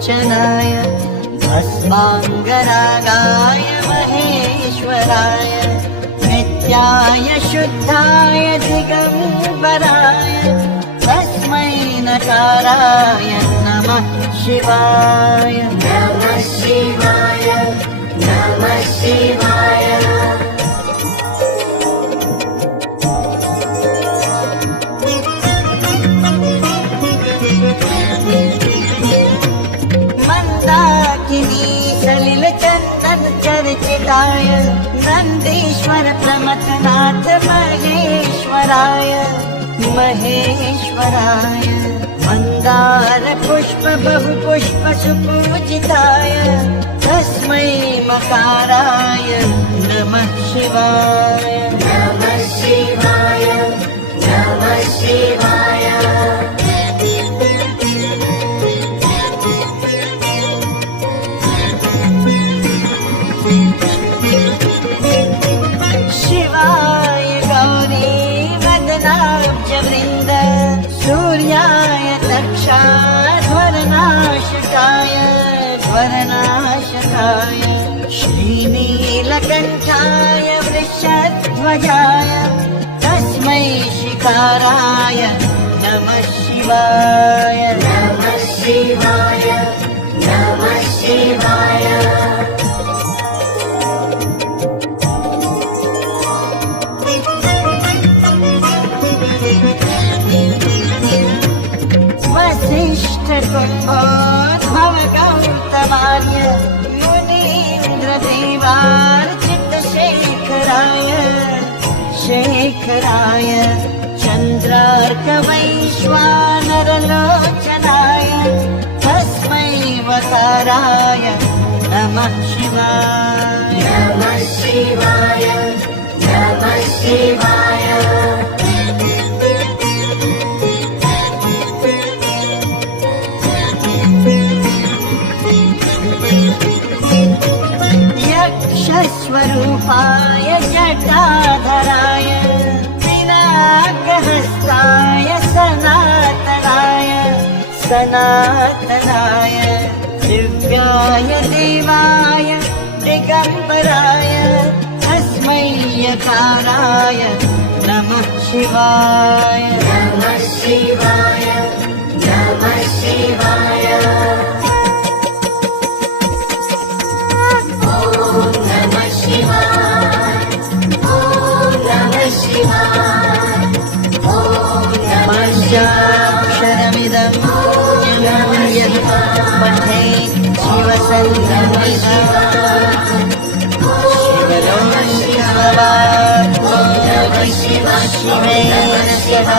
विलोचनाय भस्माङ्गरागाय महेश्वराय नित्याय शुद्धाय दिगम्बराय तस्मै नकाराय नमः शिवाय नमः शिवाय नमः शिवाय मंदाकिनी सलिल चंदन चर्चिताय नंदीश्वर प्रमथनाथ महेश्वराय महेश्वराय मंदार पुष्प बहु पुष्प सुपूजिताय तस्मै मकाराय नमः शिवाय नमः शिवाय नमः शिवाय शिवाय गौरी वदनाब्जवृन्द सूर्याय दक्षाध्वरनाशकाय ध्वरनाशकाय श्रीनीलकण्ठाय वृषध्वजाय तस्मै शिकाराय नमः शिवाय नमः शिवाय नमः शिवाय वसिष्ठकुम्भोद्भव गौतमार्य मुनीन्द्रदेवार्चितशेखराय शेखराय चन्द्रार्कवैश्वानरलोचनाय तस्मै वकाराय नमः शिवाय नमः शिवाय नमः शिवाय यक्षस्वरूपाय जटाधराय पिनाकहस्ताय सनातनाय सनातनाय दिव्याय देवाय दिगम्बराय तस्मै यकाराय नमः शिवाय नमः शिवाय नमः शिवाय ॐ नमः शिवाय ॐ नमः शिवाय ॐ नमः पञ्चाक्षरमिदं यत् पठे शिवसन्निधिः शिवलोकवान् शिवेन सह